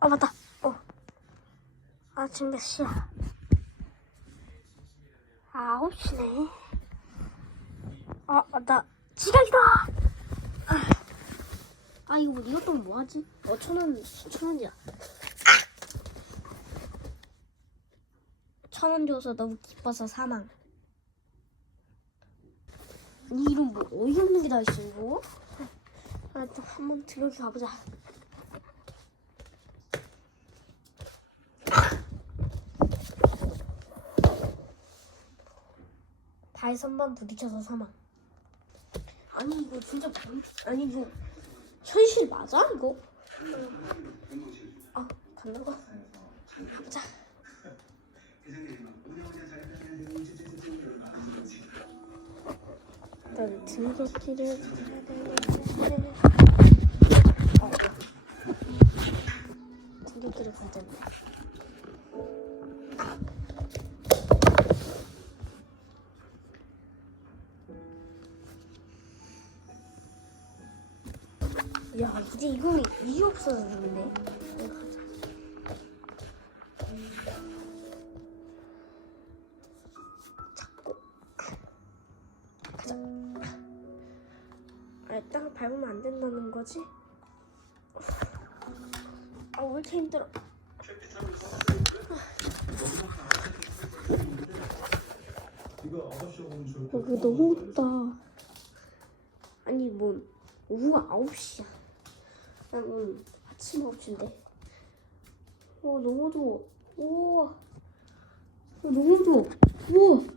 아 맞다. 어. 아 지금 몇 시야? 아, 아홉 시네. 아, 아, 나 지각이다. 아, 아 이거 이것도 뭐 하지? 어, 천 원, 천 원이야. 천 원 줘서 너무 기뻐서 사망. 이 이름 뭐 어이없는 게 다 있어 이거? 아, 또 한번 들어가 가보자. 발선만 부딪혀서 사망. 아니 이거 진짜 뭐- 아니 이거 현실 맞아 이거? 아 간다고? 자. 일단 등굣길을 가야 되는데 어. 등굣길을 가야 되는 야 이제 이거 이게 없어졌네 잡고 가자. 아, 땅을 밟으면 안 된다는 거지? 아왜 이렇게 힘들어? 이거 9시에 오면 좋을 것 여기 너무 덥다. 아니 뭐 오후가 9시야 나뭐 아침 9시인데. 어 너무 더워. 우와. 어, 너무 더워. 우와